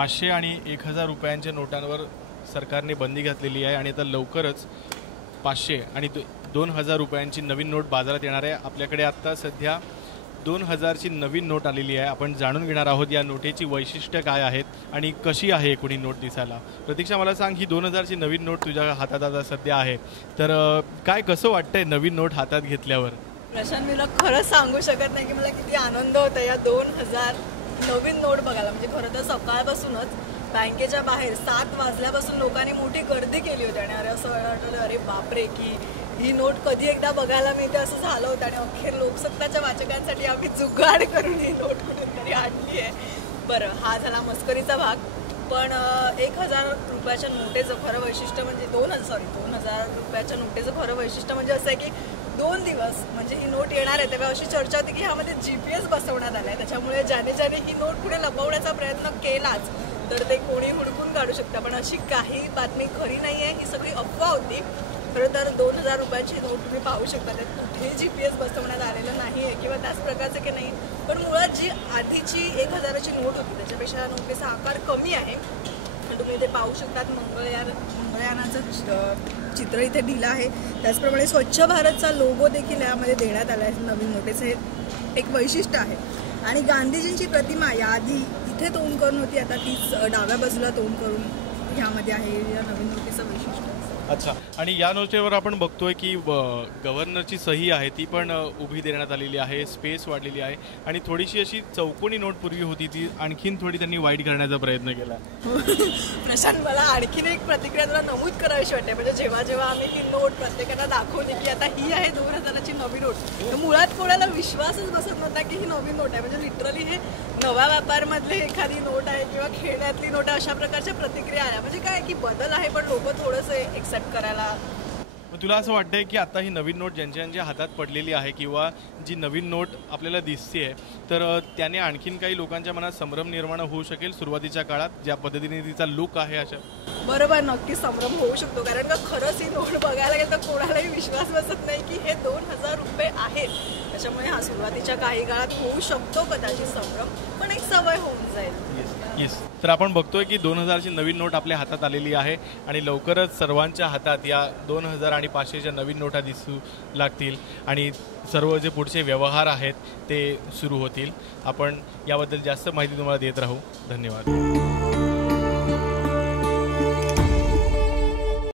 500 आणि 1000 रुपयांच्या नोटांवर सरकारने बंदी घातलेली आहे आणि आता लवकरच 500 आणि 2000 रुपयांची नवीन नोट बाजारात येणार आहे। आपल्याकडे आता सध्या 2000ची नवीन नोट आलेली आहे। आपण जाणून घेणार आहोत या नोटेची वैशिष्ट्य काय आहेत आणि कशी आहे एकूण नोट दिसायला। प्रतीक्षा, मला सांग, ही 2000ची नवीन नोट तुझ्या हातात आता सध्या आहे, तर काय कसं वाटतंय नवीन नोट हातात घेतल्यावर? प्रशांत, मी खरंच सांगू शकत नाही की मला किती आनंद होता या 2000 नवीन नोट बघायला। म्हणजे खरं तर सकाळपासूनच बँकेच्या बाहेर 7 वाजल्यापासून लोकांनी मोठी गर्दी केली होती आणि असं वाटलं अरे बापरे की ही नोट कधी एकदा बघायला मिळते असं झालं होतं। आणि अखेर लोकसत्ताच्या वाचकांसाठी आम्ही जुगाड करून ही नोट कुठेतरी आणली आहे। बरं, हा झाला मस्करीचा भाग, पण 1000 रुपयाच्या नोटेचं खरं वैशिष्ट्य म्हणजे 2000 रुपयाच्या नोटेचं खरं वैशिष्ट्य म्हणजे असं आहे की 2 दिवस म्हणजे ही नोट येणार आहे तेव्हा अशी चर्चा होती की ह्यामध्ये GPS बसवण्यात आलाय, त्याच्यामुळे ज्याने ही नोट पुढे लपवण्याचा प्रयत्न केलाच तर ते कोणी हुडकून काढू शकतं। पण अशी काही बातमी खरी नाही आहे, ही सगळी अफवा होती। खरं तर 2000 रुपयाची नोट तुम्ही पाहू शकता, त्यात कुठेही GPS बसवण्यात आलेलं नाही आहे किंवा त्याच प्रकारचं की नाही। पण मुळात जी आधीची 1000ची नोट होती त्याच्यापेक्षा नोटेचा आकार कमी आहे। तुम्ही ते पाहू शकतात, मंगळयानाचं चित्र इथे दिलं आहे। त्याचप्रमाणे स्वच्छ भारतचा लोगो देखील यामध्ये देण्यात आला आहे। नवीन नोटेचं हे एक वैशिष्ट्य आहे। आणि गांधीजींची प्रतिमा याआधी इथे तोंड करून होती, आता तीच डाव्या बाजूला तोंड करून ह्यामध्ये आहे या नवीन नोटेचं वैशिष्ट्य। अच्छा, आणि या नोटेवर आपण बघतोय की गव्हर्नरची सही आहे ती पण उभी देण्यात आलेली आहे, स्पेस वाढलेली आहे आणि थोडीशी अशी चौकोनी नोट पूर्वी होती ती आणखीन थोडी त्यांनी वाईट करण्याचा प्रयत्न केला। प्रशांत, मला आणखीन एक प्रतिक्रिया तुला नमूद करावीशी वाटते। म्हणजे जेव्हा जेव्हा आम्ही ती नोट प्रत्येकाला दाखवली की आता ही आहे 2000ची नवीन नोट, तर मुळात कोणाला विश्वासच बसत नव्हता की ही नवीन नोट आहे। म्हणजे लिटरली हे नवा व्यापारमधले एखादी नोट आहे किंवा खेळण्यातली नोट आहे अशा प्रकारच्या प्रतिक्रिया आल्या। म्हणजे काय की बदल आहे पण लोक थोडंसं एक्सेप्ट करायला। तुला असं वाटतंय की आता ही नवीन नोट ज्यांच्या हातात पडलेली आहे किंवा जी नवीन नोट आपल्याला दिसते तर त्याने आणखीन काही लोकांच्या मनात संभ्रम निर्माण होऊ शकेल सुरुवातीच्या काळात ज्या पद्धतीने तिचा लुक आहे अशा? बरोबर, नक्की संभ्रम होऊ शकतो, कारण का खरंच ही नोट बघायला गेलं तर कोणालाही विश्वास बसत नाही की हे 2000 रुपये आहेत। त्याच्यामुळे हा सुरुवातीच्या काही काळात होऊ शकतो कदाचित संभ्रम, पण एक सवय होऊन जाईल। येस, तर आपण बघतोय की 2000ची नवीन नोट आपल्या हातात आलेली आहे आणि लवकरच सर्वांच्या हातात या 2000 आणि 500च्या नवीन नोटा दिसू लागतील आणि सर्व जे पुढचे व्यवहार आहेत ते सुरू होतील। आपण याबद्दल जास्त माहिती तुम्हाला देत राहू। धन्यवाद।